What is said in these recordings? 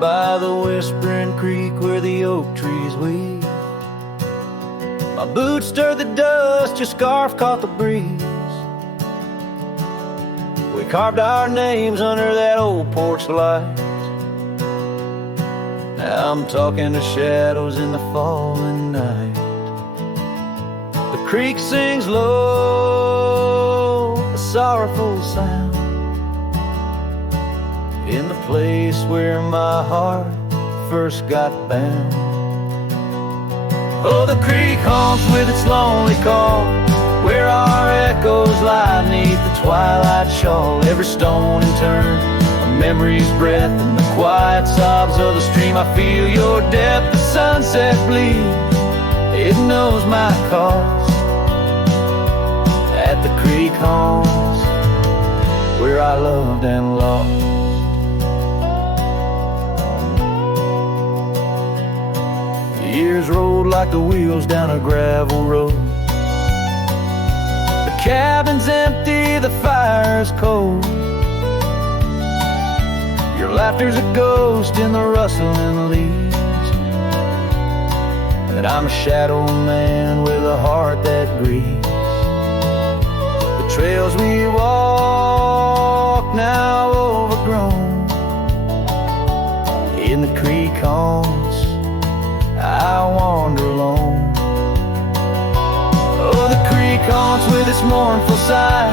by the whispering creek where the oak trees weep. My boots stirred the dust, your scarf caught the breeze. We carved our names under that old porch light. Now I'm talking to shadows in the falling night. The creek sings low, a sorrowful sound, in the place where my heart first got bound. Oh, the creek haunts with its lonely call, where our echoes lie neath the twilight shawl. Every stone and turn, a memory's breath, and the quiet sobs of the stream. I feel your depth, the sunset bleed, it knows my cost. At the creek haunts, where I loved and lost. The years rolled like the wheels down a gravel road. The cabin's empty, the fire's cold. Your laughter's a ghost in the rustling leaves. And I'm a shadow man with a heart that grieves. The trails we walk now overgrown. In the creek haunts, I wander alone. Oh, the creek haunts with its mournful sigh,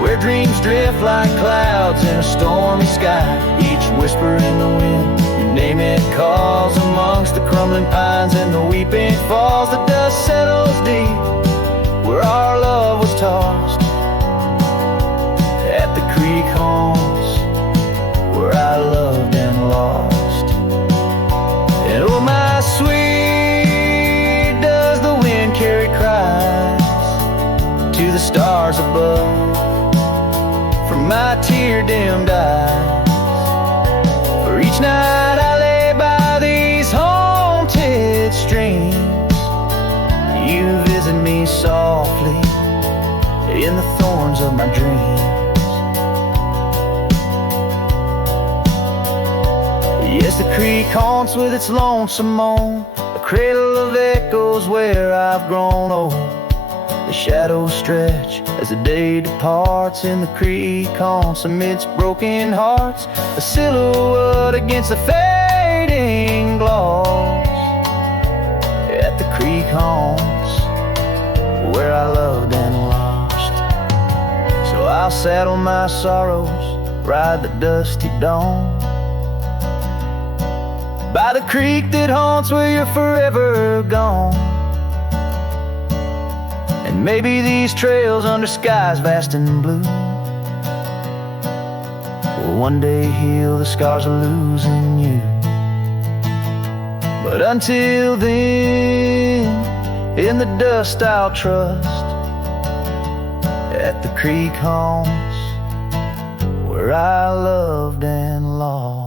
where dreams drift like clouds in a stormy sky. Each whisper in the wind, your name it calls amongst the crumbling pines and the weeping falls. The dust settles deep where our love was tossed. At the creek haunts, where I loved and lost. And oh, my sweet, does the wind carry cries to the stars above from my tear-dimmed eyes? For each night I lay by these haunted streams, you visit me softly in the thorns of my dreams. Yes, the creek haunts with its lonesome moan, a cradle of echoes where I've grown old. The shadows stretch as the day departs in the creek haunts amidst broken hearts, a silhouette against the fading gloss. At the creek haunts, where I loved and lost. So I'll saddle my sorrows, ride the dusty dawn, by the creek that haunts where you're forever gone. And maybe these trails under skies vast and blue will one day heal the scars of losing you. But until then, in the dust I'll trust. At the creek haunts, where I loved and lost.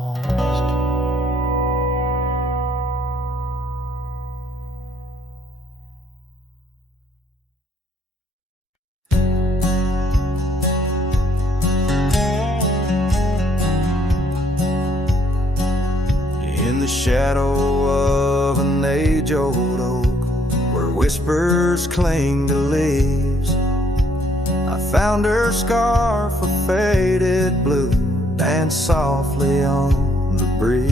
Shadow of an age-old oak, where whispers cling to leaves, I found her scarf of faded blue, dance softly on the breeze.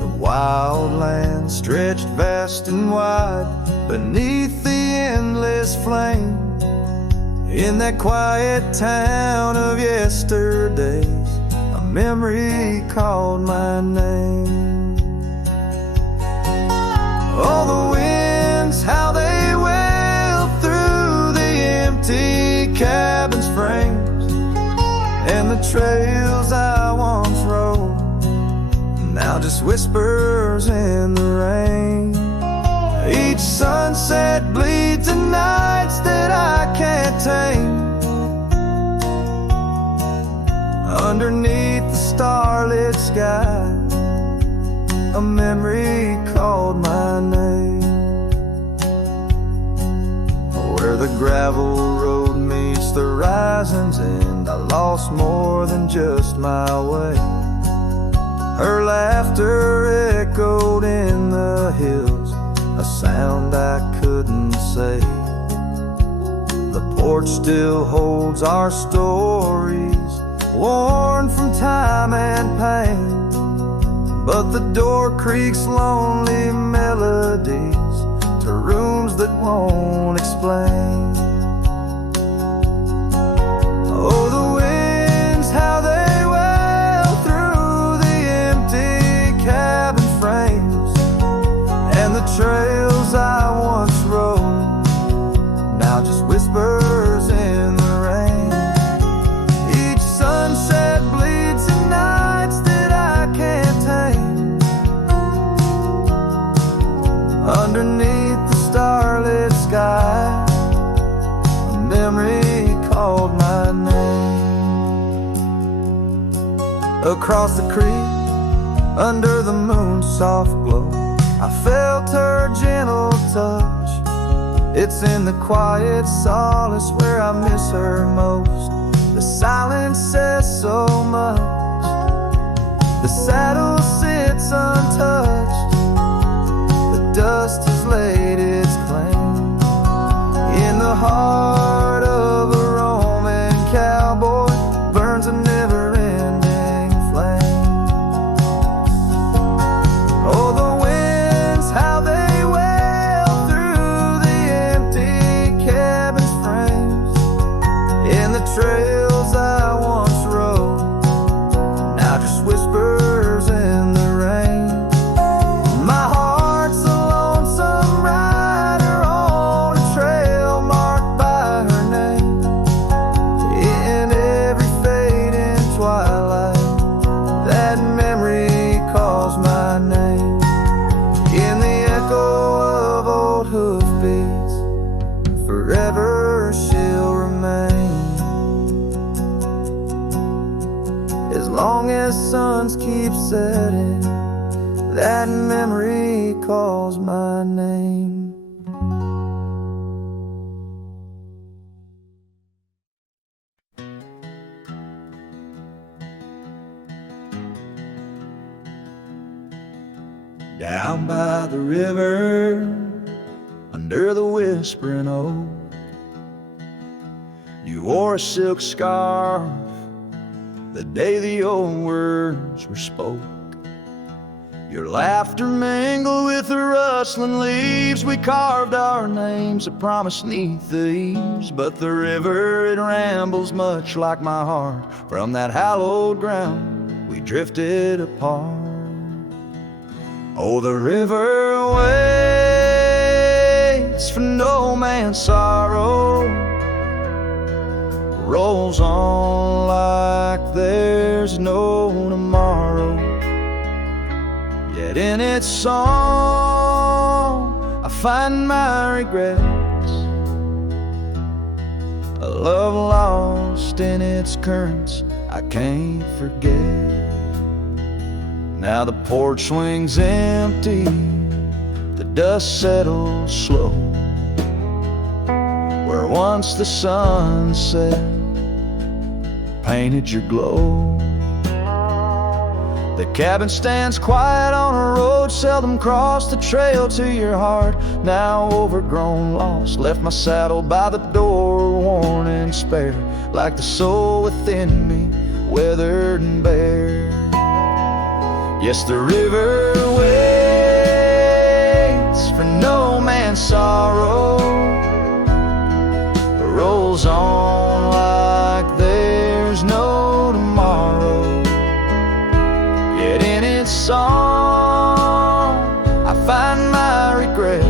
The wild land stretched vast and wide beneath the endless flame. In that quiet town of yesterdays, memory called my name. Oh, the winds, how they wail through the empty cabin's frames, and the trails I once rode, now just whispers in the rain. Each sunset bleeds in nights that I can't tame. Underneath the starlit sky, a memory called my name. Where the gravel road meets the horizon's end, I lost more than just my way. Her laughter echoed in the hills, a sound I couldn't say. The porch still holds our stories, worn from time and pain, but the door creaks lonely melodies to rooms that won't explain. Oh, the winds, how they wail through the empty cabin frames, and the trails I once rode, now just whispers in the rain. Each sunset bleeds in nights that I can't tame. Underneath the starlit sky, a memory called my name. Across the creek, under the moon's soft glow, I felt her gentle touch. It's in the quiet solace where I miss her most. The silence says so much. The saddle sits untouched. The dust has laid its claim in the heart of a Roman cowboy. Burns a never-ending flame. Oh, the winds, how they wail through the empty cabin's frames, and the trails I once rode, now just whispers in the rain. My heart's a lonesome rider on a trail marked by her name. In every fading twilight, that memory calls my name. In the echo of old hoofbeats, forever she'll remain. As long as suns keep setting, that memory calls my name. Down by the river, under the whispering oak, you wore a silk scarf the day the old words were spoke. Your laughter mingled with the rustling leaves. We carved our names that promised neath the eaves. But the river, it rambles much like my heart. From that hallowed ground, we drifted apart. Oh, the river waits for no man's sorrow, rolls on like there's no tomorrow. Yet in its song I find my regrets, a love lost in its currents I can't forget. Now the porch swings empty, the dust settles slow, where once the sunset painted your glow. The cabin stands quiet on a road seldom crossed, the trail to your heart, now overgrown, lost. Left my saddle by the door, worn and spare, like the soul within me, weathered and bare. Yes, the river waits for no man's sorrow, rolls on like there's no tomorrow. Yet in its song I find my regrets,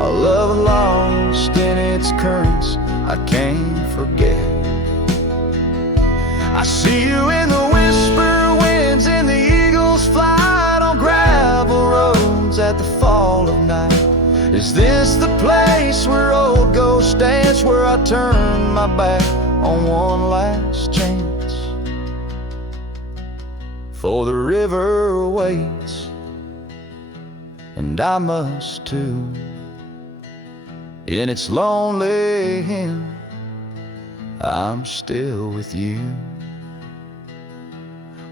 a love lost in its currents I can't forget. I see you in the whisper winds, in the eagle's flight, on gravel roads at the fall of night. Is this the place where old ghosts dance, where I turn my back on one last chance? For the river waits, and I must too. In its lonely hymn, I'm still with you.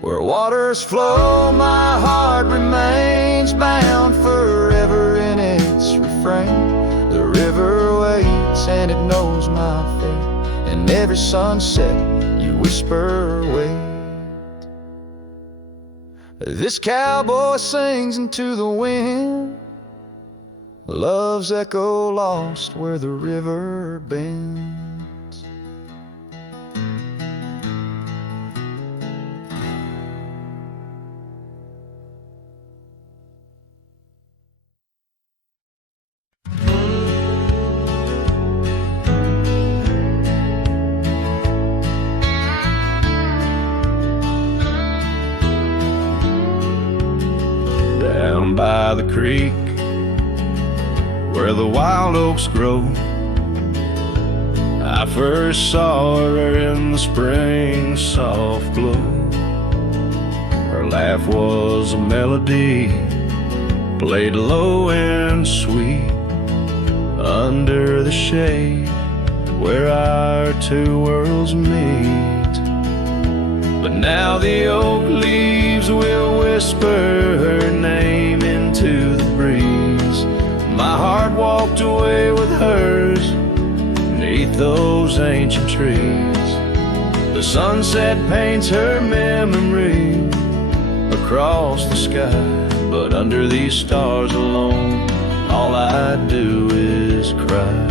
Where waters flow, my heart remains bound forever in its refrain. The river waits and it knows my fate, and every sunset you whisper wait. This cowboy sings into the wind, love's echo lost where the river bends. Down by the creek where the wild oaks grow, I first saw her in the spring soft glow. Her laugh was a melody, played low and sweet, under the shade where our two worlds meet. But now the oak leaves will whisper her name into the breeze. My heart walked away with hers beneath those ancient trees. The sunset paints her memory across the sky, but under these stars alone, all I do is cry.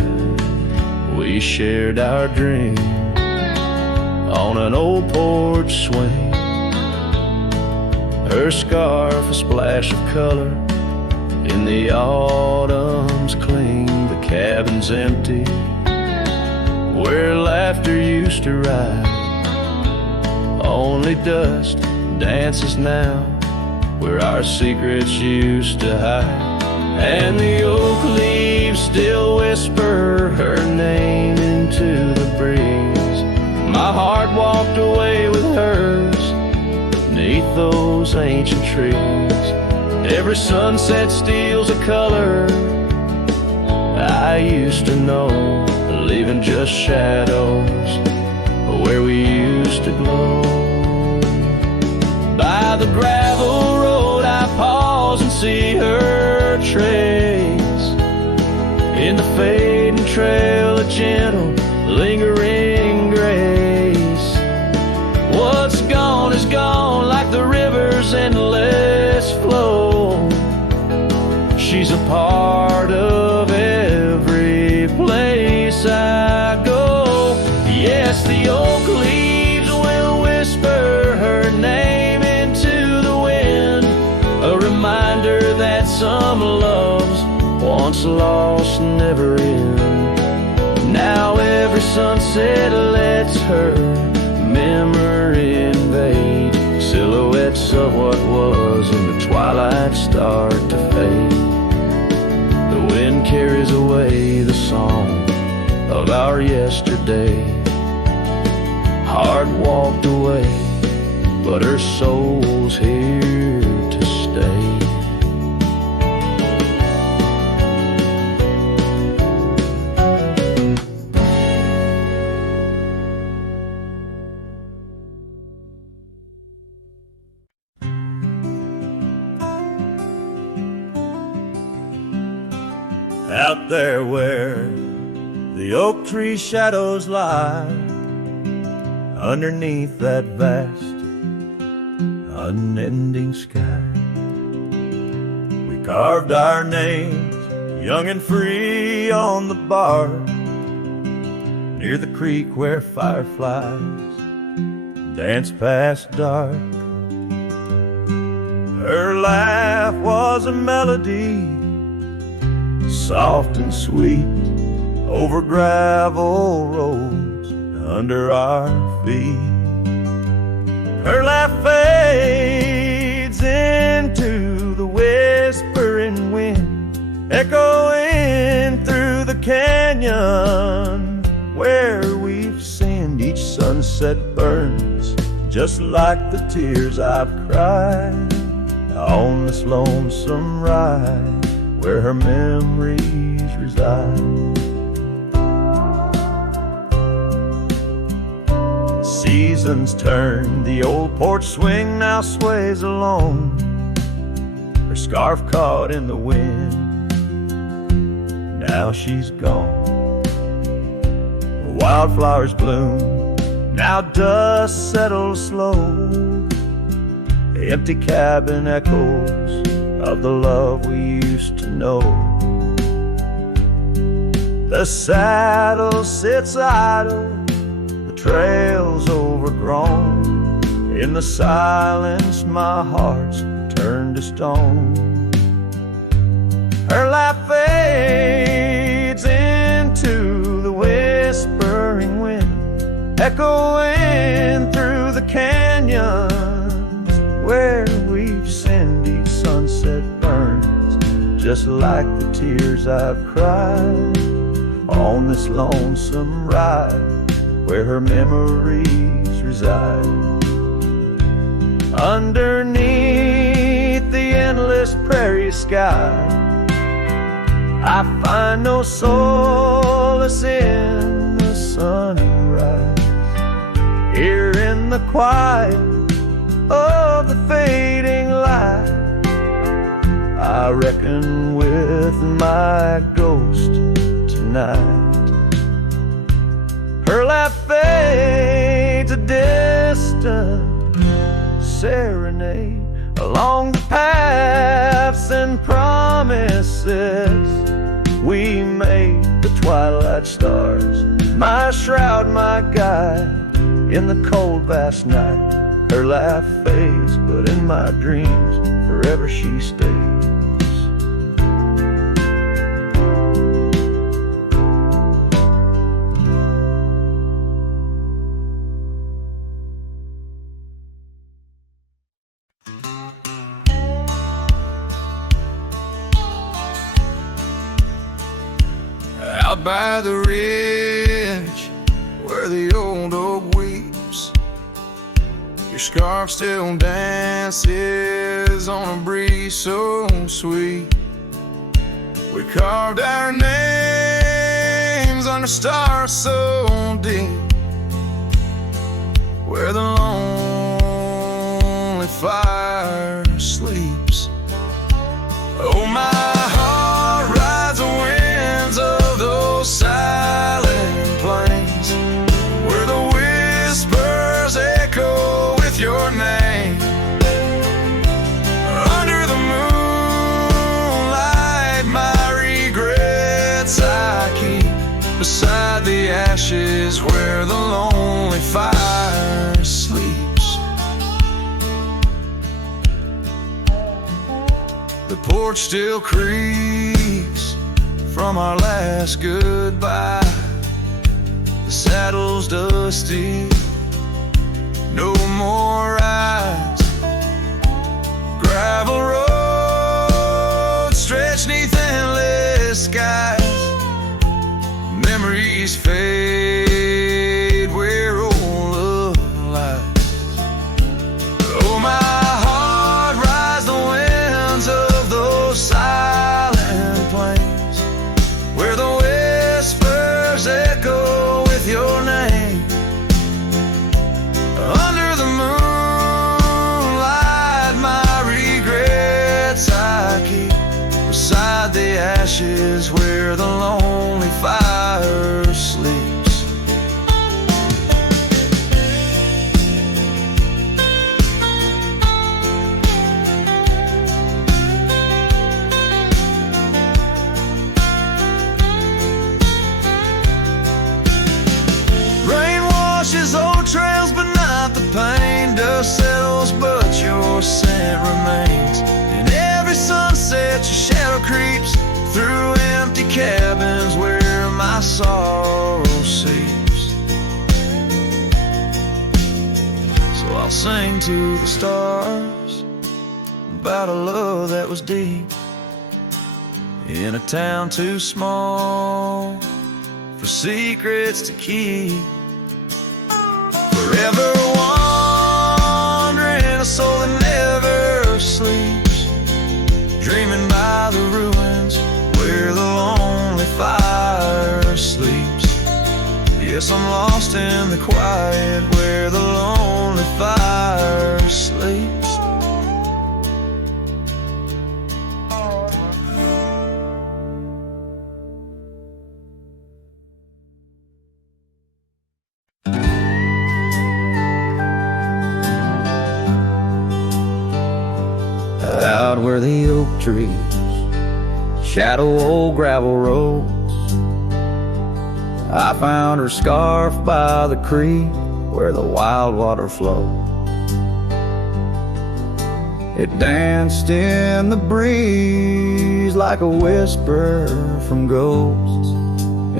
We shared our dream on an old porch swing. Her scarf a splash of color in the autumn's cling. The cabin's empty where laughter used to ride. Only dust dances now where our secrets used to hide. And the oak leaves still whisper her name into the breeze. My heart walked away with hers beneath those ancient trees. Every sunset steals a color I used to know, leaving just shadows where we used to glow. By the gravel road I pause and see her trace. In the fading trail a gentle lingering grace. What's gone is gone like the river's endless flow. She's a part of every place I go. Yes, the oak leaves will whisper her name into the wind, a reminder that some loves once lost never end. Now every sunset lets her memory invade. Silhouettes of what was in the twilight start to fade. The wind carries away the song of our yesterday. Heart walked away, but her soul's here to stay. Out there where the oak tree shadows lie, underneath that vast, unending sky, we carved our names, young and free, on the bark, near the creek where fireflies dance past dark. Her laugh was a melody, soft and sweet, over gravel roads under our feet. Her laugh fades into the whispering wind, echoing through the canyon where we've sinned. Each sunset burns just like the tears I've cried on this lonesome ride where her memories reside. Seasons turn, the old porch swing now sways alone, her scarf caught in the wind. Now she's gone. Wildflowers bloom, now dust settles slow. The empty cabin echoes of the love we used to know. The saddle sits idle, the trail's overgrown. In the silence my heart's turned to stone. Her laugh fades into the whispering wind, echoing through the canyons where we've sinned. Each sunset burns just like the tears I've cried on this lonesome ride where her memories reside. Underneath the endless prairie sky, I find no solace in the sunrise. Here in the quiet of the fading light, I reckon with my ghost tonight. Her laugh fades a distant serenade along the paths and promises we made. The twilight stars, my shroud, my guide in the cold vast night. Her laugh fades, but in my dreams forever she stays. Out by the ridge where the old oak weeps, your scarf still dances on a breeze so sweet. We carved our names under stars so deep, where the lonely fire sleeps. Oh, my heart rides the winds of those silent plains, where the whispers echo with your name. Under the moonlight, my regrets I keep beside the ashes where the lonely fire sleeps. The porch still creaks from our last goodbye. The saddle's dusty, no more rides. Gravel roads stretch neath endless skies. Memories fade where old love lies. Oh, my heart rides the winds of those silent plains, where the whispers echo with your name. Under the moonlight, my regrets I keep beside the ashes where the lonely fire sleeps. Rain washes old trails, but not the pain. Dust settles, but your scent remains. In every sunset, your shadow creeps through empty cabins where my sorrow seeps. So I'll sing to the stars about a love that was deep, in a town too small for secrets to keep. Forever wandering, a soul that never sleeps, dreaming by the ruins where the lonely fire sleeps. Guess I'm lost in the quiet where the lonely fire sleeps. Out where the oak trees shadow old gravel roads, I found her scarf by the creek where the wild water flowed. It danced in the breeze like a whisper from ghosts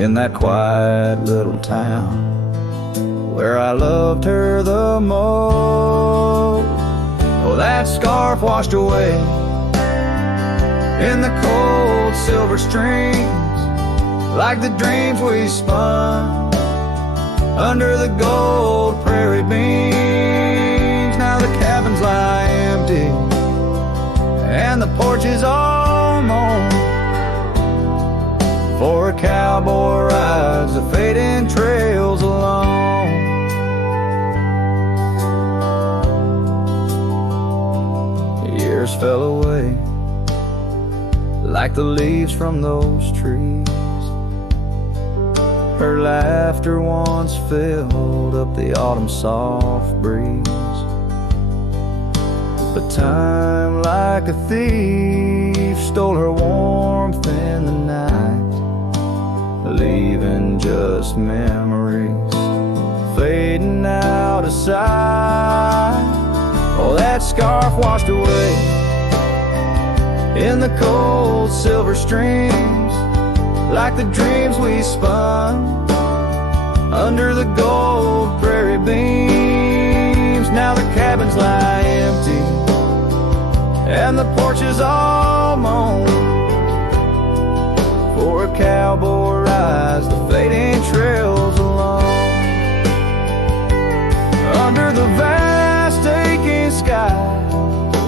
in that quiet little town where I loved her the most. Oh, that scarf washed away in the cold silver streams, like the dreams we spun under the gold prairie beams. Now the cabins lie empty and the porch is all mown, for a cowboy rides the fading trails alone. Years fell away like the leaves from those trees. Her laughter once filled up the autumn soft breeze. But time, like a thief, stole her warmth in the night, leaving just memories fading out of sight. Oh, that scarf washed away in the cold silver streams, like the dreams we spun under the gold prairie beams. Now the cabins lie empty and the porch is all mown, for a cowboy rides the fading trails alone. Under the vast aching sky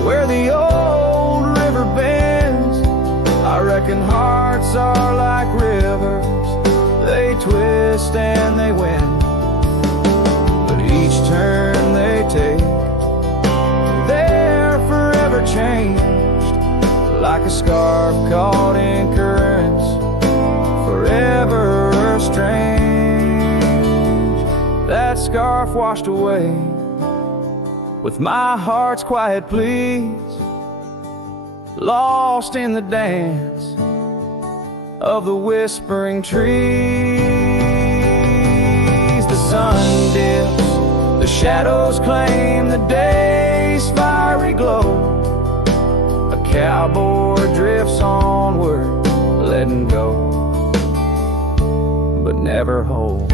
where the old river bends, I reckon hearts are like rivers, they twist and they win. But each turn they take, they're forever changed, like a scarf caught in currents, forever estranged. That scarf washed away with my heart's quiet pleas, lost in the dance of the whispering trees. The sun dips, the shadows claim the day's fiery glow. A cowboy drifts onward, letting go, but never hold.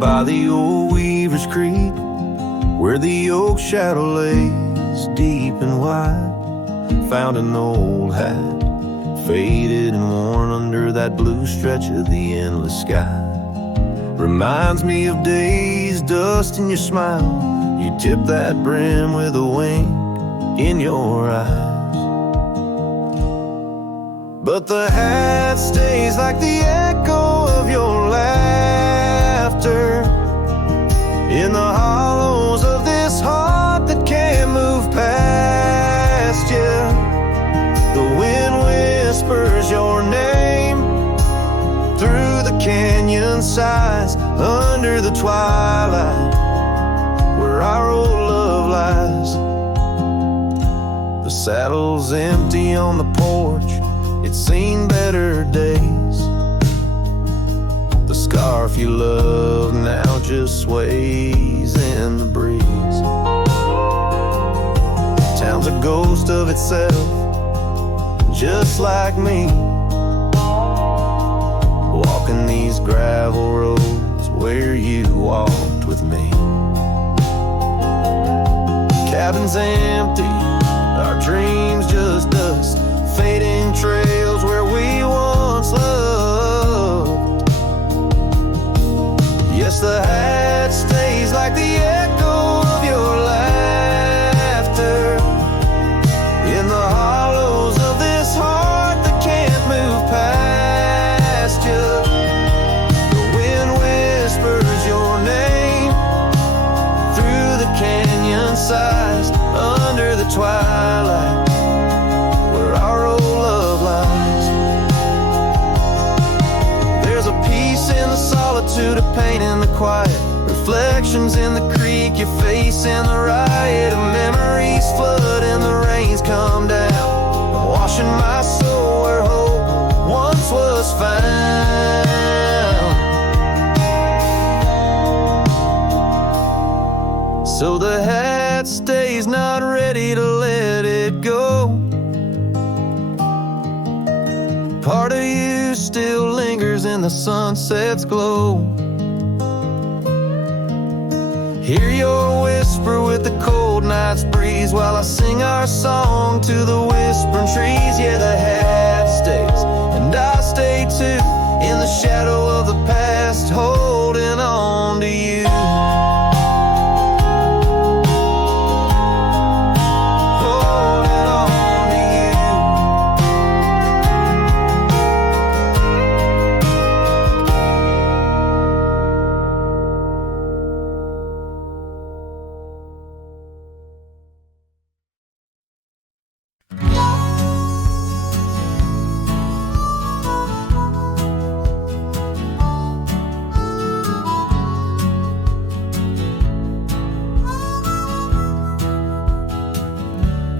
By the old Weaver's Creek, where the oak shadow lays deep and wide, found an old hat, faded and worn under that blue stretch of the endless sky. Reminds me of days, dust in your smile, you tip that brim with a wink in your eyes. But the hat stays like the echo of your laughter in the hollows of this heart that can't move past you. The wind whispers your name through the canyon sides, under the twilight where our old love lies. The saddle's empty on the porch, it's seen better days. The scarf you love now just sways in the breeze. Town's a ghost of itself, just like me, walking walking these gravel roads where you walked with me. Cabin's empty, our dreams just dust, fading trails where we once loved. Yes, the hat stays like the echo of your laughter in the hollows of this heart that can't move past you. The wind whispers your name through the canyon sighs under the twilight where our old love lies. There's a peace in the solitude, a pain in the quiet, reflections in the creek you face in the riot of memories flood and the rains come down, washing my soul where hope once was found. So the hat stays not ready to let it go. Part of you still lingers in the sunset's glow. Hear your whisper with the cold night's breeze while I sing our song to the whispering trees. Yeah, the hat stays and I stay too, in the shadow of the past, holding on to you. Holding on to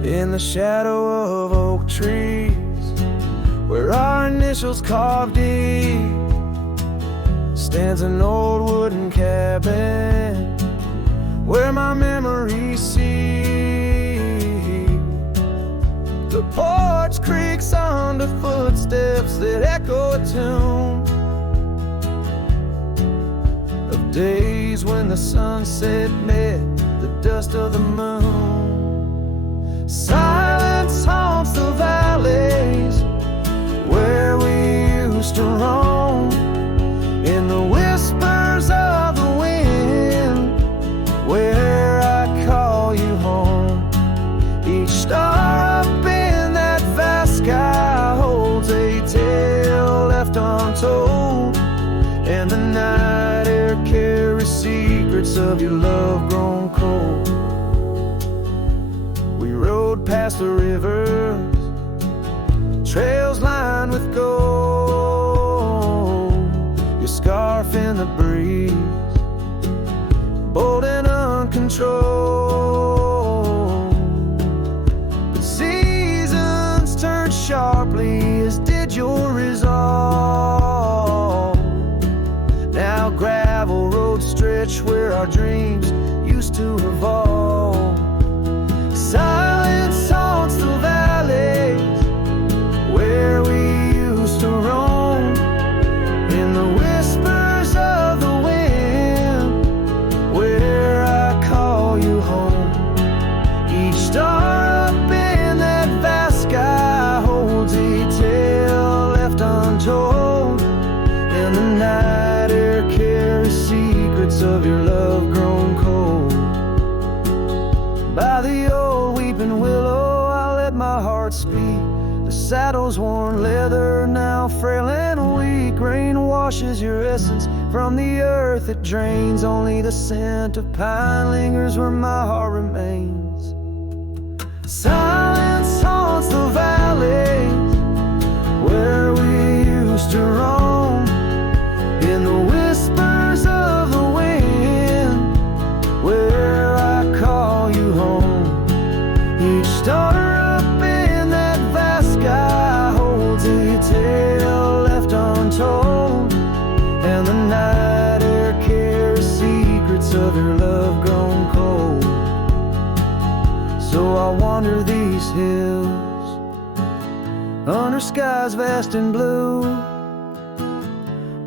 in the shadow of oak trees where our initials carved deep stands an old wooden cabin where my memories see. The porch creaks under footsteps that echo a tune of days when the sunset met the dust of the moon. Silence haunts the valleys where we used to roam, in the whispers of the wind where I call you home. Each star up in that vast sky holds a tale left untold, and the night air carries secrets of your love grown cold. Past the rivers, trails lined with gold, your scarf in the breeze, bold and uncontrolled. But seasons turned sharply, as did your resolve. Now gravel roads stretch where our dreams used to revolve. Silence haunts the valleys where we used to roam, in the whispers of the wind where I call you home. Each star up in that vast sky holds a tale left untold, and the night air carries secrets of your love grown cold. By the old weeping willow I let my heart speak. The saddle's worn leather, now frail and weak. Rain washes your essence from the earth it drains. Only the scent of pine lingers where my heart remains. Silence haunts the valleys where we used to roam, in the whispers of the wind where I call you home. Each star up in that vast sky holds a tale left untold, and the night air carries secrets of your love grown cold. So I wander these hills under skies vast and blue,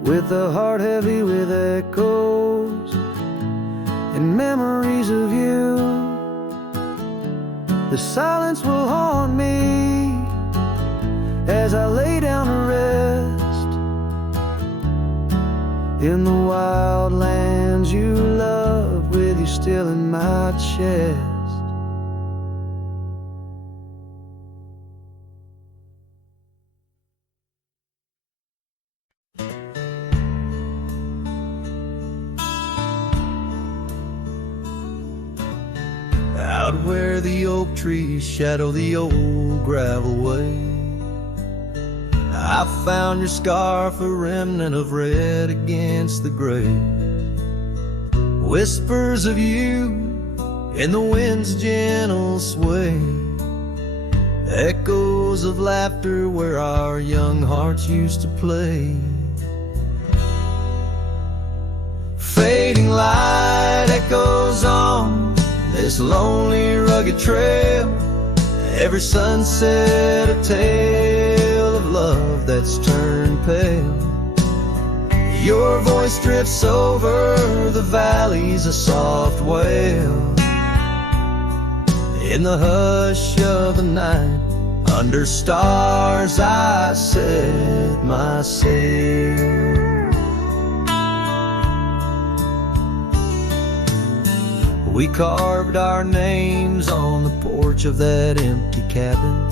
with a heart heavy with echoes and memories of you. The silence will haunt me as I lay down to rest in the wild lands you love, with you still in my chest. Out where the oak trees shadow the old gravel way, I found your scarf, a remnant of red against the gray. Whispers of you in the wind's gentle sway, echoes of laughter where our young hearts used to play. Fading light echoes on this lonely rugged trail, every sunset a tale of love that's turned pale. Your voice drifts over the valleys, a soft wail. In the hush of the night, under stars I set my sail. We carved our names on the porch of that empty cabin,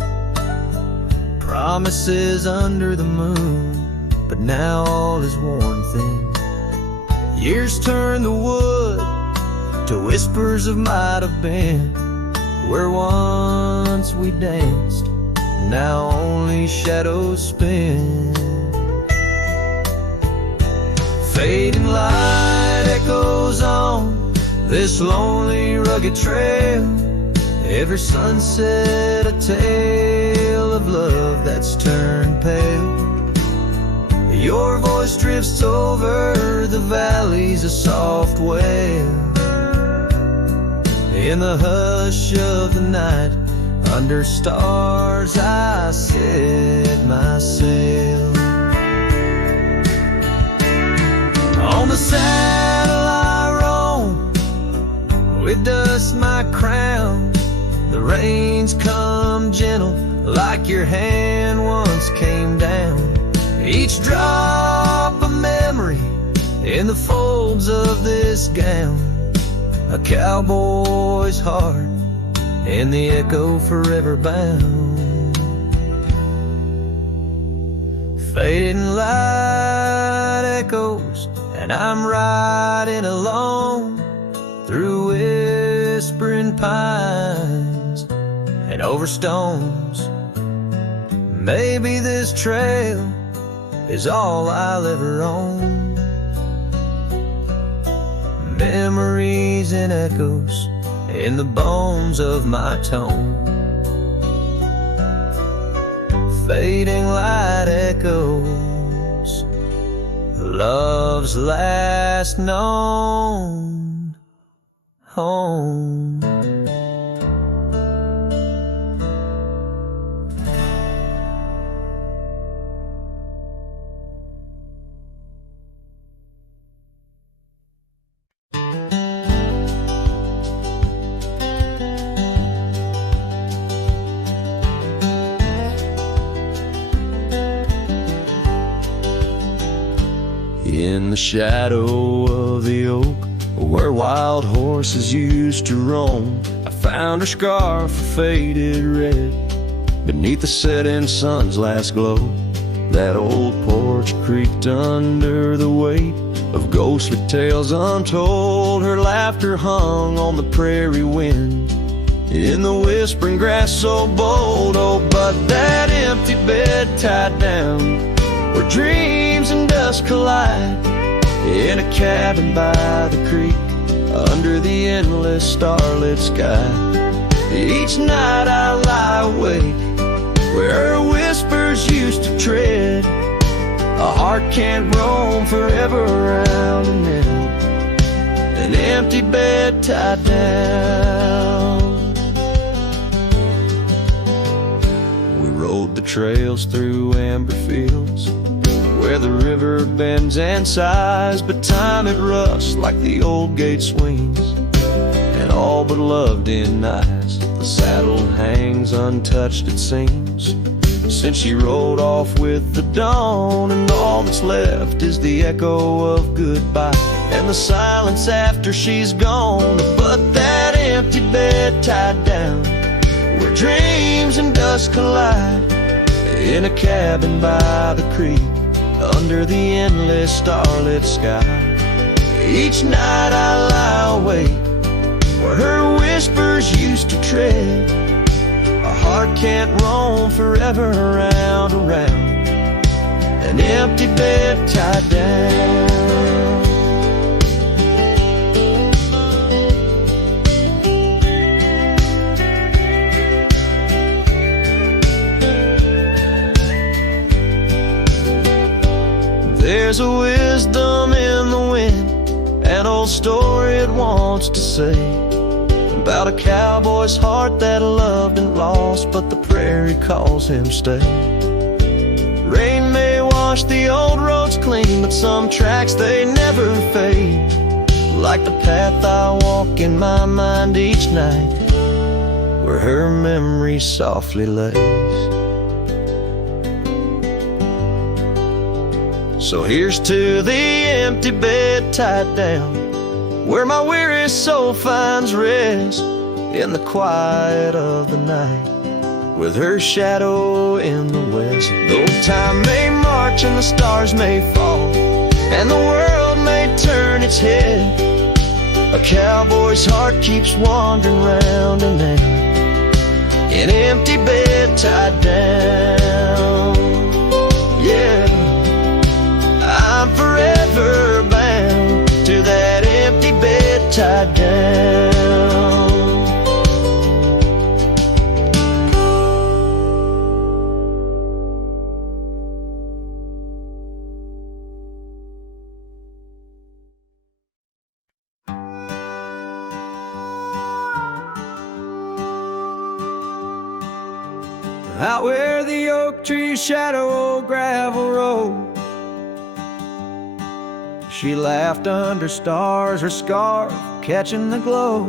promises under the moon, but now all is worn thin. Years turn the wood to whispers of might have been, where once we danced, now only shadows spin. Fading light echoes on this lonely rugged trail, every sunset a tale of love that's turned pale. Your voice drifts over the valleys, a soft wail. In the hush of the night, under stars I set my sail. On the saddle I roam, with dust my crown. The rains come gentle, like your hand once came down. Each drop a memory in the folds of this gown, a cowboy's heart in the echo forever bound. Fading light echoes, and I'm riding alone through whispering pines and over stones. Maybe this trail is all I'll ever own. Memories and echoes in the bones of my tone. Fading light echoes, love's last known home. In the shadow of the oak, where wild horses used to roam, I found her scarf, a faded red, beneath the setting sun's last glow. That old porch creaked under the weight of ghostly tales untold. Her laughter hung on the prairie wind, in the whispering grass so bold. Oh, but that empty bed tied down, where dreams and dust collide, in a cabin by the creek, under the endless starlit sky. Each night I lie awake, where her whispers used to tread. A heart can't roam forever around and in an empty bed tied down. We rode the trails through amber fields, where the river bends and sighs, but time it rusts like the old gate swings, and all but love denies. The saddle hangs untouched, it seems, since she rode off with the dawn, and all that's left is the echo of goodbye and the silence after she's gone. But that empty bed tied down, where dreams and dust collide, in a cabin by the creek, under the endless starlit sky. Each night I lie awake, where her whispers used to tread. A heart can't roam forever around, an empty bed tied down. There's a wisdom in the wind, an old story it wants to say, about a cowboy's heart that loved and lost, but the prairie calls him stay. Rain may wash the old roads clean, but some tracks they never fade, like the path I walk in my mind each night, where her memory softly lays. So here's to the empty bed tied down, where my weary soul finds rest, in the quiet of the night, with her shadow in the west. Though time may march and the stars may fall, and the world may turn its head, a cowboy's heart keeps wandering round and round, an empty bed tied down. Yeah, I'm forever bound to that empty bed tied down. Out where the oak trees shadow old gravel road, she laughed under stars, her scarf catching the glow.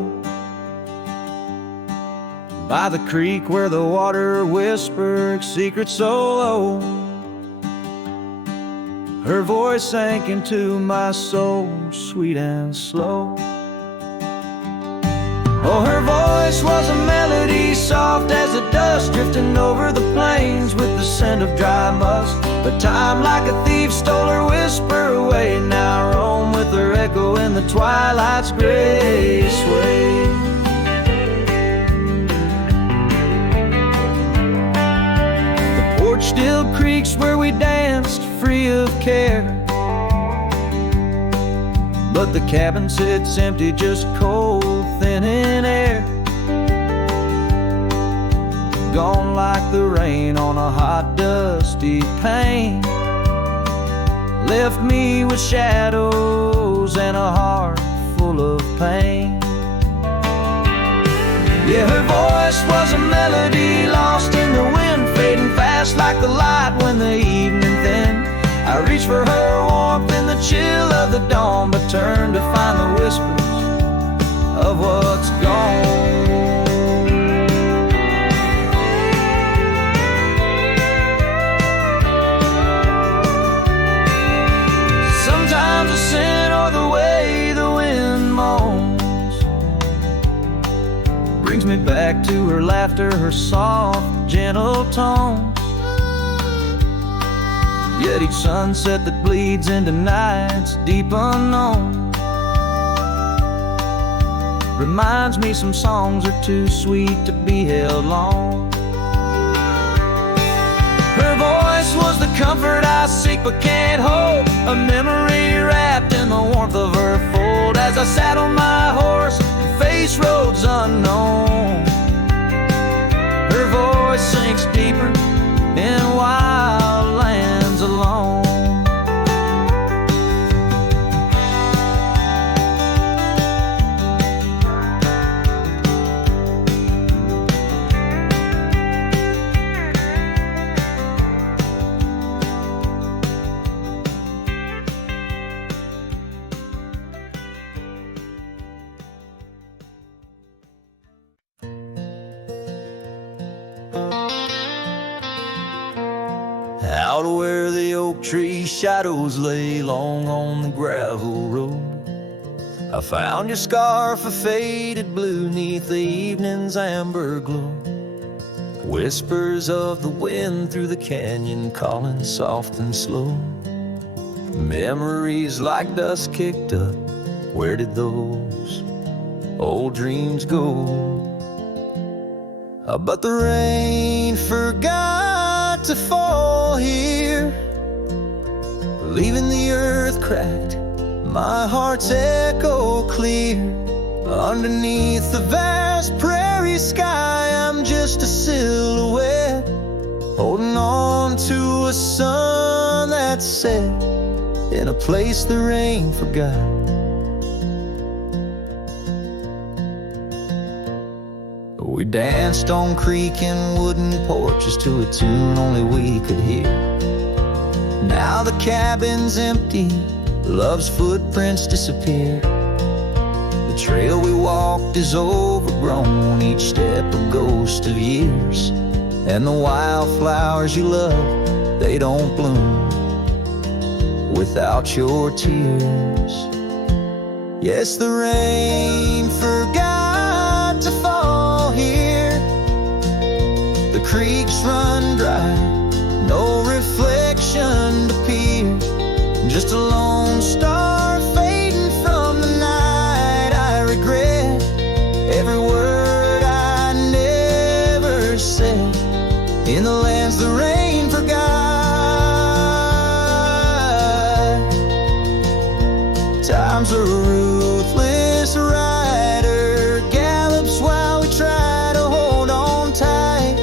By the creek where the water whispered secrets so low, her voice sank into my soul, sweet and slow. Oh, her voice was a melody, soft as the dust drifting over the plains with the scent of dry musk. But time like a thief stole her whisper away. Now I roam with her echo in the twilight's gray sway. The porch still creaks where we danced free of care, but the cabin sits empty, just cold, thin in air. Gone like the rain on a hot, dusty pane, left me with shadows and a heart full of pain. Yeah, her voice was a melody lost in the wind, fading fast like the light when the evening thinned. I reached for her warmth in the chill of the dawn, but turned to find the whispers of what's gone. Sometimes the scent or the way the wind moans brings me back to her laughter, her soft, gentle tone. Yet each sunset that bleeds into nights deep unknown reminds me some songs are too sweet to be held long. Her voice was the comfort I seek but can't hold, a memory wrapped in the warmth of her fold. As I sat on my horse and faced roads unknown, her voice sinks deeper in wild lands alone. Out where the oak tree shadows lay long on the gravel road, I found your scarf of faded blue neath the evening's amber glow. Whispers of the wind through the canyon calling soft and slow. Memories like dust kicked up, where did those old dreams go? But the rain forgot to fall here, leaving the earth cracked, my heart's echo clear. Underneath the vast prairie sky, I'm just a silhouette, holding on to a sun that set in a place the rain forgot. We danced on creaking wooden porches to a tune only we could hear. Now the cabin's empty, love's footprints disappear. The trail we walked is overgrown, each step a ghost of years. And the wildflowers you love, they don't bloom without your tears. Yes, the rain forgot to fall here. The creeks run dry, no reflection to peer. Just a lone star fading from the night. I regret every word I never said in the lands the rain forgot. Time's a ruthless rider, gallops while we try to hold on tight.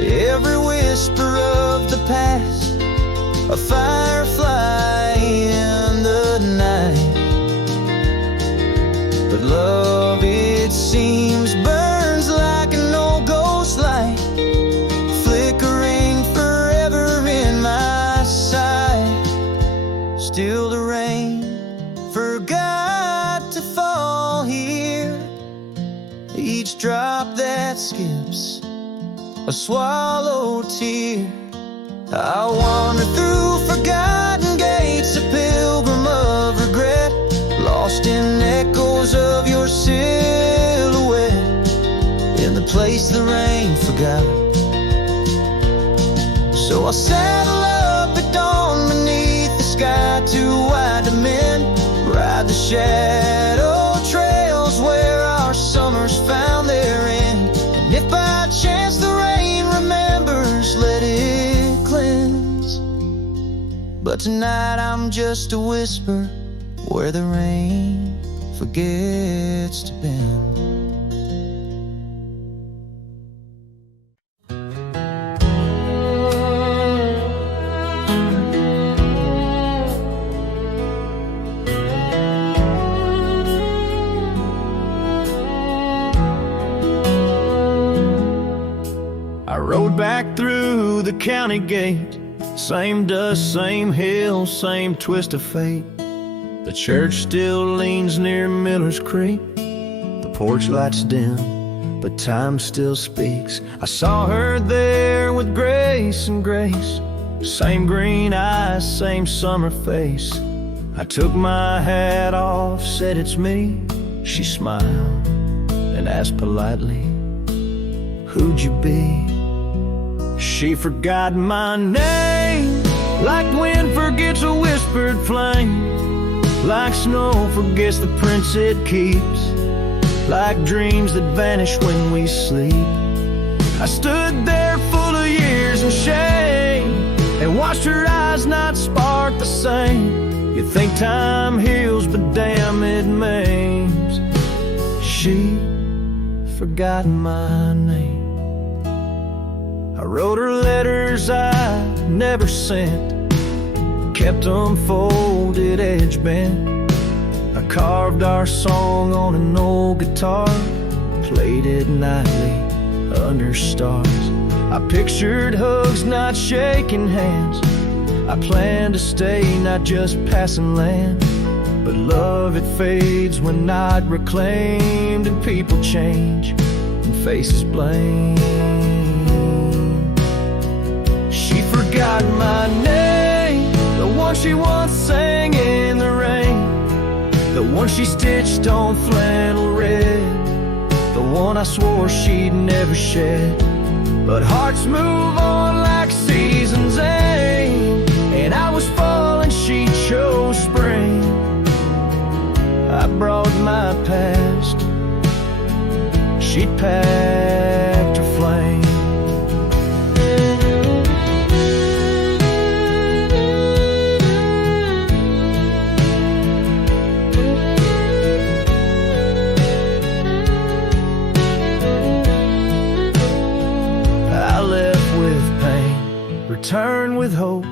Every whisper of the past, a firefly in the night. But love, it seems, burns like an old ghost light, flickering forever in my sight. Still the rain forgot to fall here. Each drop that skips a swallowed tear. I wander through forgotten gates, a pilgrim of regret, lost in echoes of your silhouette, in the place the rain forgot. So I'll saddle up at dawn beneath the sky, too wide to mend, ride the shadow trails where our summers found their end. And if by chance the rain remembers, let it cleanse. But tonight I'm just a whisper where the rain forgets to bend. I rode back through the county gate, same dust, same hills, same twist of fate. The church still leans near Miller's Creek, the porch lights dim, but time still speaks. I saw her there with grace and grace, same green eyes, same summer face. I took my hat off, said it's me. She smiled and asked politely, who'd you be? She forgot my name, like wind forgets a whispered flame, like snow forgets the prints it keeps, like dreams that vanish when we sleep. I stood there full of years and shame, and watched her eyes not spark the same. You think time heals, but damn it maims. She forgot my name. I wrote her letters I never sent, kept them folded, edge bent. I carved our song on an old guitar, played it nightly under stars. I pictured hugs, not shaking hands. I planned to stay, not just passing land. But love, it fades when not reclaimed, and people change and faces blame. She forgot forgot my name, the one she once sang in the rain, the one she stitched on flannel red, the one I swore she'd never shed. But hearts move on like seasons aim, and I was fall and she chose spring. I brought my past, she'd packed her flame. I left with pain, returned with hope,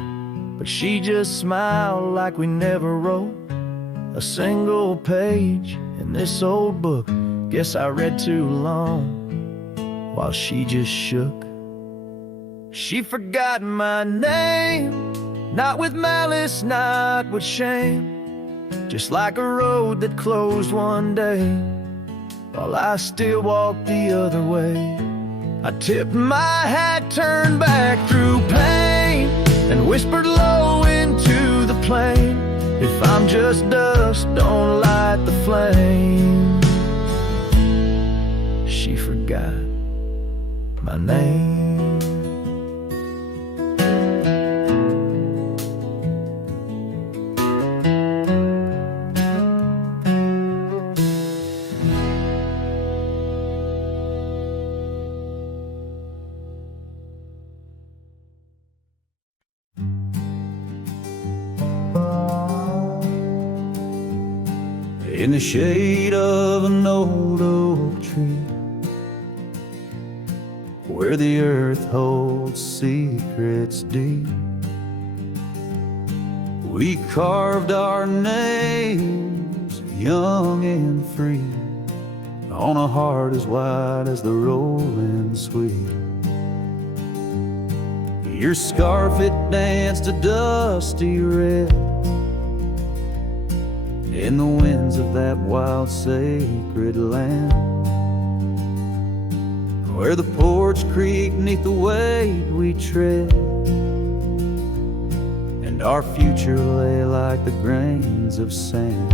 but she just smiled like we never wrote a single page in this old book. Guess I read too long while she just shook. She forgot my name, not with malice, not with shame, just like a road that closed one day while I still walked the other way. I tipped my hat, turned back through pain, and whispered low into the plain, if I'm just dust, don't light the flame. She forgot my name. In the shade of an old oak tree, where the earth holds secrets deep, we carved our names, young and free, on a heart as wide as the rolling sweet. Your scarf, it danced a dusty red in the winds of that wild sacred land, where the porch creaked neath the weight we tread, and our future lay like the grains of sand.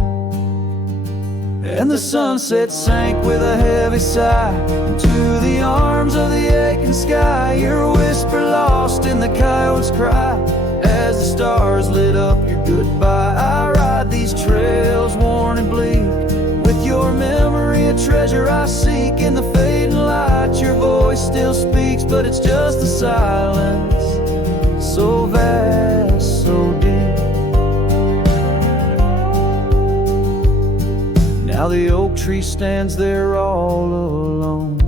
And the sunset sank with a heavy sigh into the arms of the aching sky, your whisper lost in the coyote's cry as the stars lit up your goodbye. I ride these trails worn and bleak, with your memory a treasure I seek. In the fading light your voice still speaks, but it's just a silence so vast, so deep. Now the oak tree stands there all alone,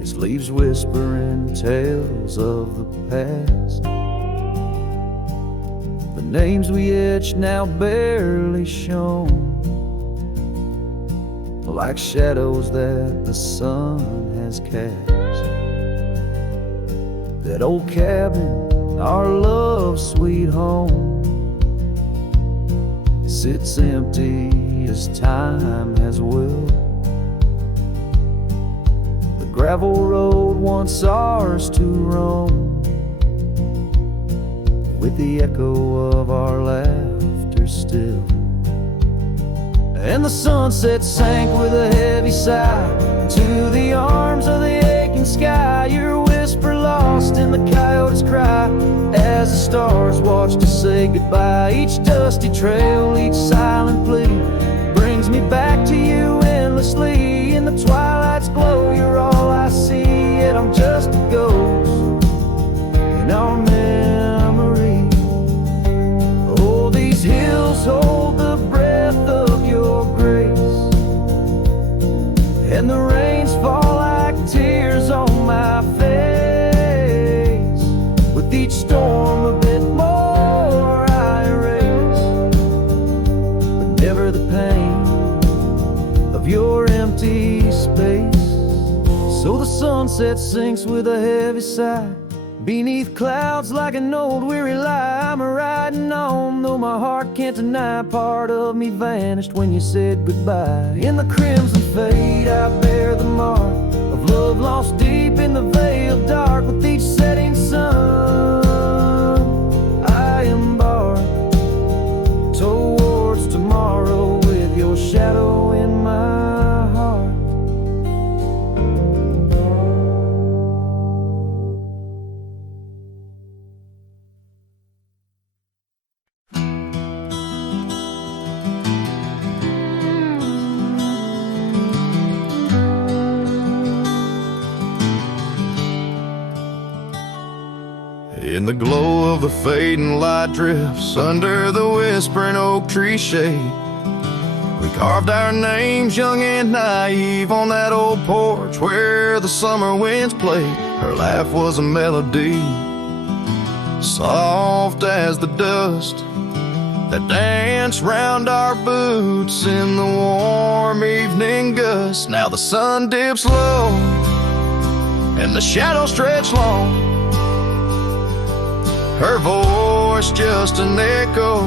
its leaves whispering tales of the past. The names we etched now barely shown, like shadows that the sun has cast. That old cabin, our love's sweet home, sits empty as time has willed. The gravel road once ours to roam, with the echo of our laughter still. And the sunset sank with a heavy sigh to the arms of the aching sky, your whisper lost in the coyote's cry as the stars watched us say goodbye. Each dusty trail, each silent plea brings me back to you endlessly. In the twilight's glow you're all I see, yet I'm just a ghost in our memory. Oh, these hills hold the breath of your grace, and the rains fall like tears on my face. With each storm a bit more I erase, but never the pain of your empty space. So the sunset sinks with a heavy sigh beneath clouds like an old weary lie. I'm riding on, though my heart can't deny part of me vanished when you said goodbye. In the crimson fade I bear the mark of love lost deep in the veil dark. With each setting sun In the glow of the fading light drifts, under the whispering oak tree shade, we carved our names young and naive on that old porch where the summer winds played. Her laugh was a melody, soft as the dust that danced round our boots in the warm evening gust. Now the sun dips low and the shadows stretch long, her voice just an echo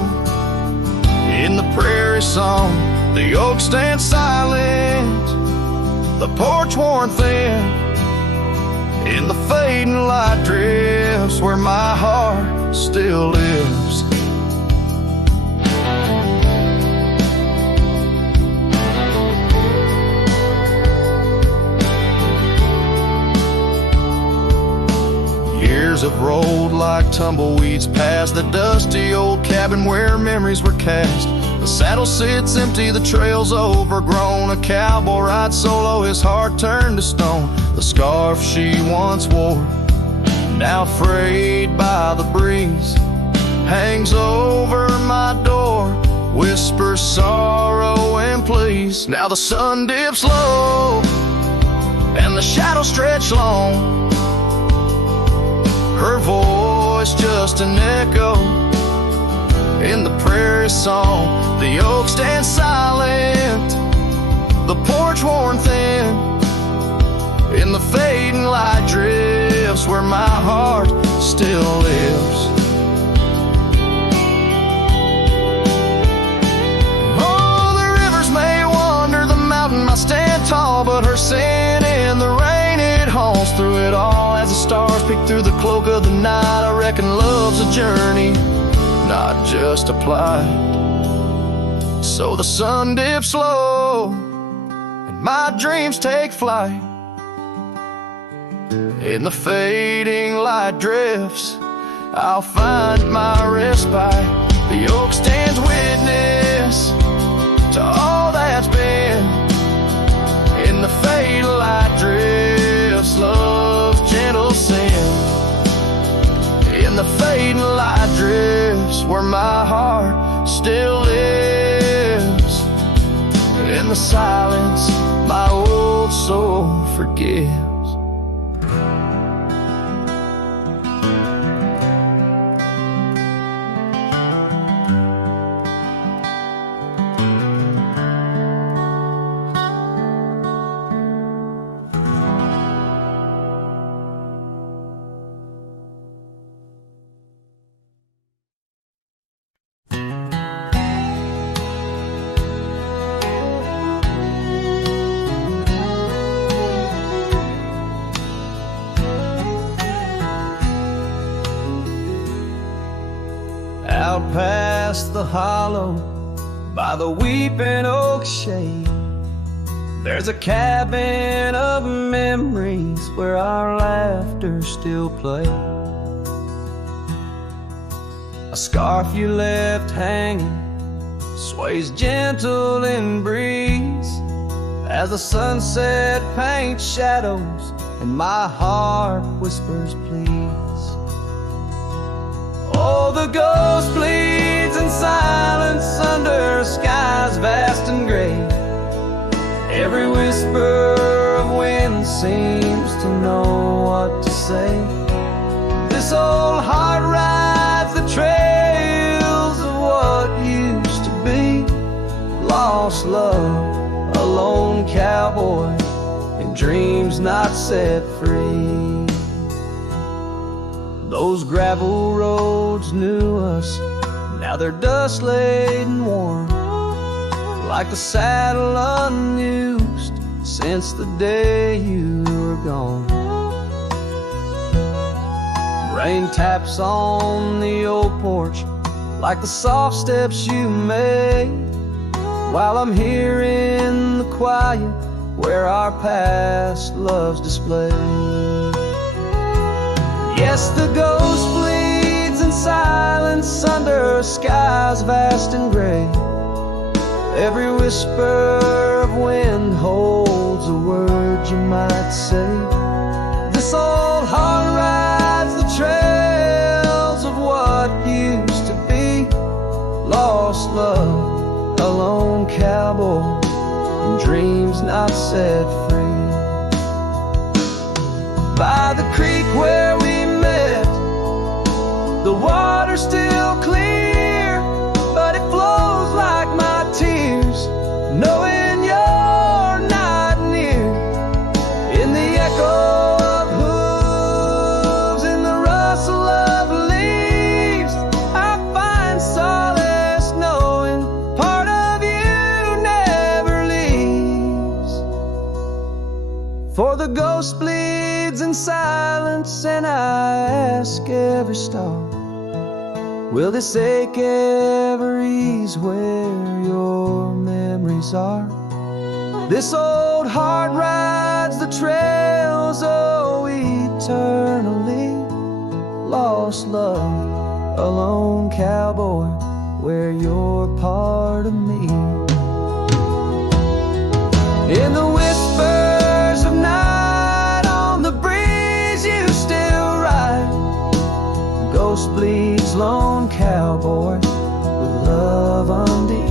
in the prairie song. The oak stands silent, the porch worn thin, in the fading light drifts where my heart still lives. Years have rolled like tumbleweeds past the dusty old cabin where memories were cast. The saddle sits empty, the trail's overgrown. A cowboy rides solo, his heart turned to stone. The scarf she once wore, now frayed by the breeze, hangs over my door, whispers sorrow and please. Now the sun dips low and the shadows stretch long, her voice just an echo in the prairie song. The oak stands silent, the porch worn thin, in the fading light drifts where my heart still lives. Oh, the rivers may wander, the mountain might stand tall, but her sin in the rain, it haunts through it all. As the stars peek through the cloak of the night, I reckon love's a journey, not just a plight. So the sun dips low and my dreams take flight. In the fading light drifts, I'll find my respite. The oak stands witness to all that's been. In the fading light drifts, love's gentle sin. In the fading light drifts where my heart still lives. In the silence, my old soul forgives. Out past the hollow by the weeping oak shade, there's a cabin of memories where our laughter still plays. A scarf you left hanging sways gentle in breeze as the sunset paints shadows and my heart whispers please. Oh, the ghost bleeds in silence under skies vast and gray. Every whisper of wind seems to know what to say. This old heart rides the trails of what used to be. Lost love, a lone cowboy, and dreams not set free. Those gravel roads knew us, now they're dust laden warm, like the saddle unused since the day you were gone. Rain taps on the old porch like the soft steps you made, while I'm here in the quiet where our past love's displayed. Yes, the ghost bleeds in silence under skies vast and gray. Every whisper of wind holds a word you might say. This old heart rides the trail not set free. By the creek where we met, the water's still clear, but it flows like my tears, knowing you're not near. In the echo of hooves, in the rustle of leaves, I find solace knowing part of you never leaves. For the ghost bleeds in silence, and I ask every star, will this ache ever ease where your memories are? This old heart rides the trails, oh, eternally. Lost love, a lone cowboy, where you're part of me. In the whispers of night, on the breeze you still ride. Ghost bleeds, lone cowboy, with love undenied.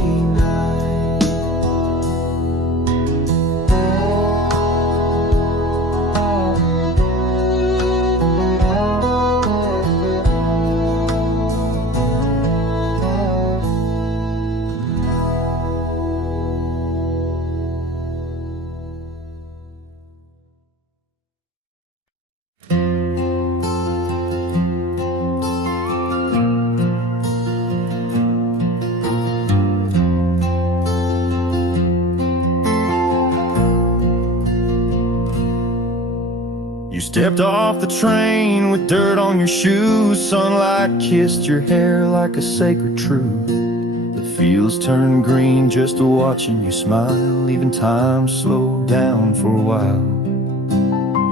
Stepped off the train with dirt on your shoes. Sunlight kissed your hair like a sacred truth. The fields turned green just watching you smile. Even time slowed down for a while.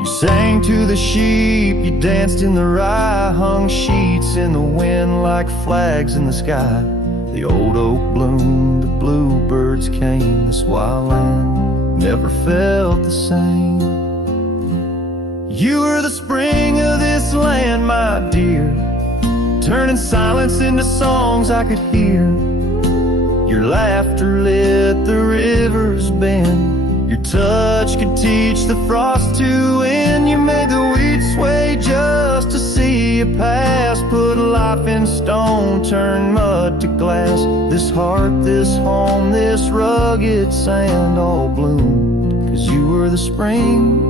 You sang to the sheep, you danced in the rye, hung sheets in the wind like flags in the sky. The old oak bloomed, the bluebirds came. This wild land never felt the same. You were the spring of this land, my dear, turning silence into songs I could hear. Your laughter lit the river's bend. Your touch could teach the frost to end. You made the weeds sway just to see you pass. Put life in stone, turn mud to glass. This heart, this home, this rugged sand all bloomed 'cause you were the spring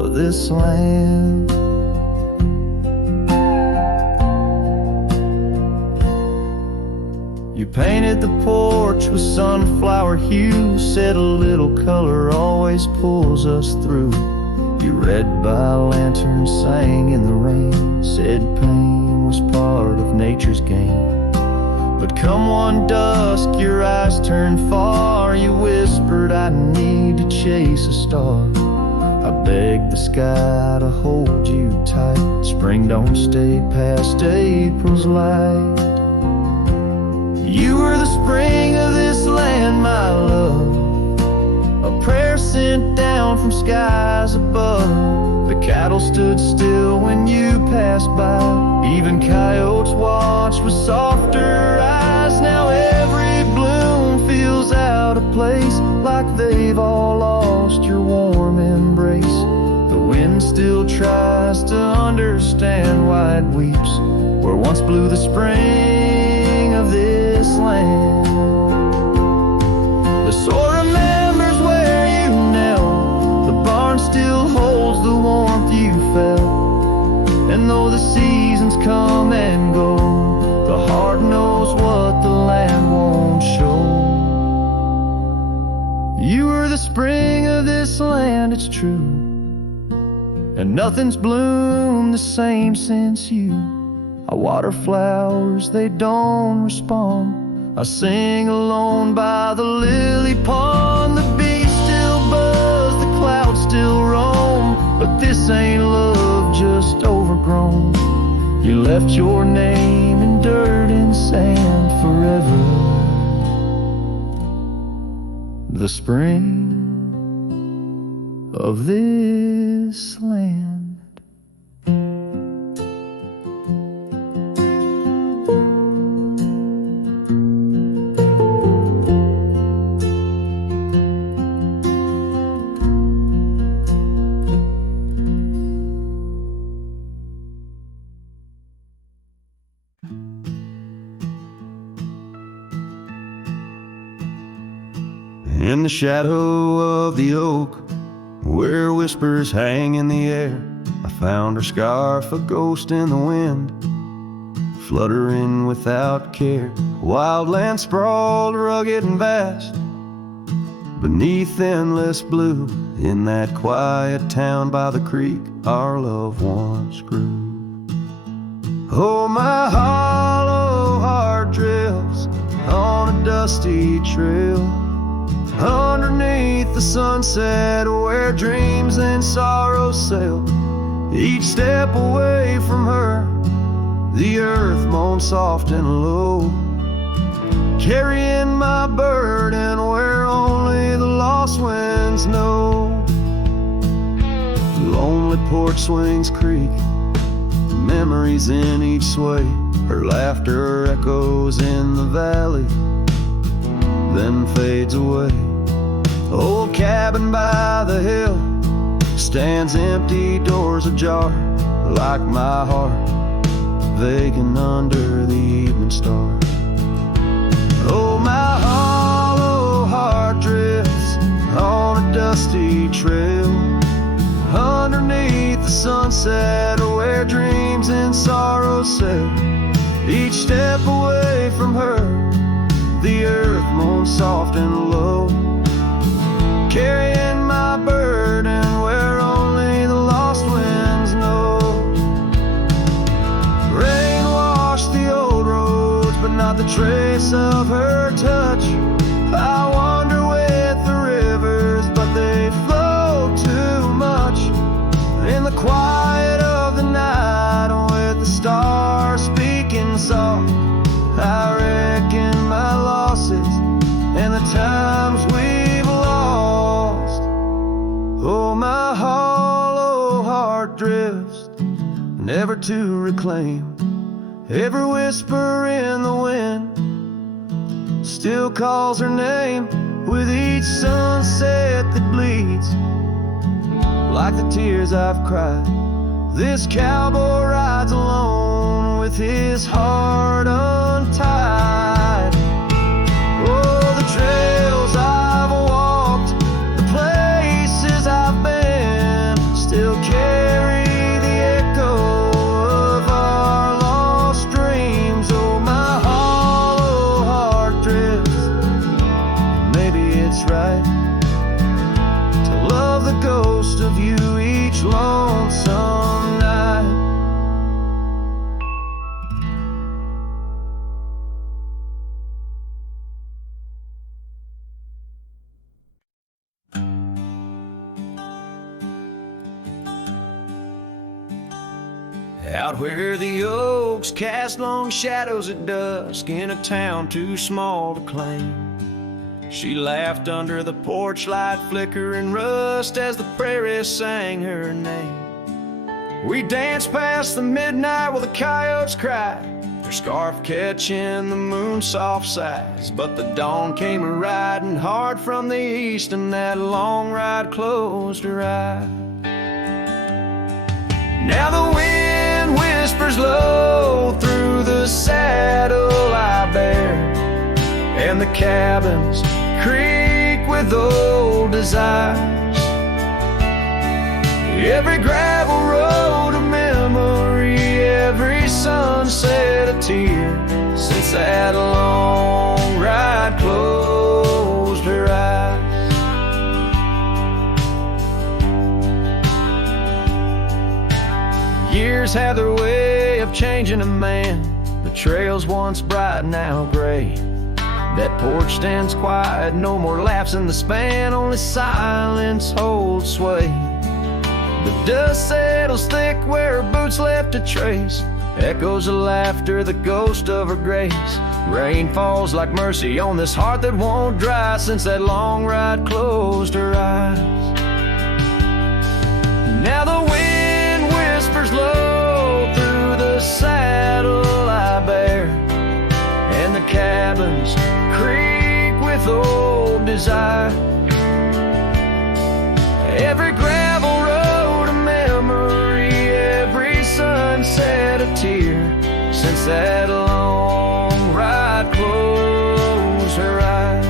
of this land. You painted the porch with sunflower hue, said a little color always pulls us through. You read by lanterns, sang in the rain, said pain was part of nature's game. But come one dusk, your eyes turned far. You whispered, I need to chase a star. I begged the sky to hold you tight. Spring don't stay past April's light. You were the spring of this land, my love, a prayer sent down from skies above. The cattle stood still when you passed by. Even coyotes watched with softer eyes. Now every bloom feels out of place, like they've all lost your warm embrace. The wind still tries to understand why it weeps where once blew the spring of this land. The soil remembers where you knelt. The barn still holds the warmth you felt. And though the seasons come and go, the heart knows what the land won't show. You were the spring of this land, it's true, and nothing's bloomed the same since you. I water flowers, they don't respond. I sing alone by the lily pond. The bees still buzz, the clouds still roam, but this ain't love just overgrown. You left your name in dirt and sand forever. The spring of this land. In the shadow of the oak, where whispers hang in the air, I found her scarf, a ghost in the wind, fluttering without care. Wildland sprawled rugged and vast, beneath endless blue. In that quiet town by the creek, our love once grew. Oh, my hollow heart drifts on a dusty trail, underneath the sunset where dreams and sorrows sail. Each step away from her, the earth moans soft and low, carrying my burden where only the lost winds know. Lonely porch swings creak, memories in each sway. Her laughter echoes in the valley, then fades away. Old cabin by the hill stands empty, doors ajar, like my heart vacant under the evening star. Oh, my hollow heart drifts on a dusty trail, underneath the sunset where dreams and sorrows sail. Each step away from her, the earth moans soft and low, carrying my burden where only the lost winds know. Rain washed the old roads, but not the trace of her touch. I wander with the rivers, but they flow too much. In the quiet of the night, with the stars speaking soft, I reckon my losses and the times we've lost. Oh, my hollow heart drifts, never to reclaim. Every whisper in the wind still calls her name. With each sunset that bleeds like the tears I've cried, this cowboy rides alone with his heart untied. Oh, the trails I've walked, the places I've been, still carry the echo of our lost dreams. Oh, my hollow heart drifts, maybe it's right to love the ghost of you each lonesome night. Out where the oaks cast long shadows at dusk, in a town too small to claim, she laughed under the porch light flickering rust as the prairie sang her name. We danced past the midnight while the coyotes cried, their scarf catching the moon's soft sighs. But the dawn came a-riding hard from the east, and that long ride closed her eyes. Now the wind whispers low through the saddle I bear, and the cabins creak with old desires. Every gravel road a memory, every sunset a tear, since that long ride closed her eyes. Years have their way of changing a man. The trails once bright, now gray. That porch stands quiet, no more laughs in the span, only silence holds sway. The dust settles thick where her boots left a trace, echoes of laughter, the ghost of her grace. Rain falls like mercy on this heart that won't dry, since that long ride closed her eyes. Now the wind whispers low through the saddle I bear, and the cabins creak with old desire. Every gravel road a memory, every sunset a tear, since that long ride closed her eyes.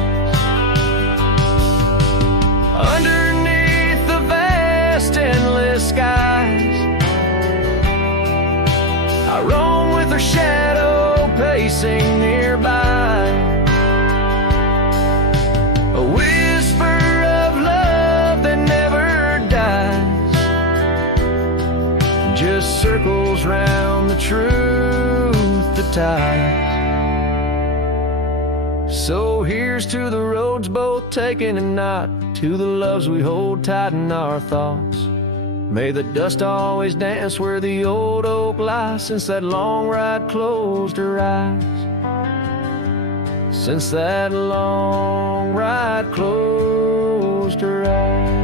just circles round the truth that ties. So here's to the roads both taken and not, to the loves we hold tight in our thoughts. May the dust always dance where the old oak lies, since that long ride closed her eyes. Since that long ride closed her eyes.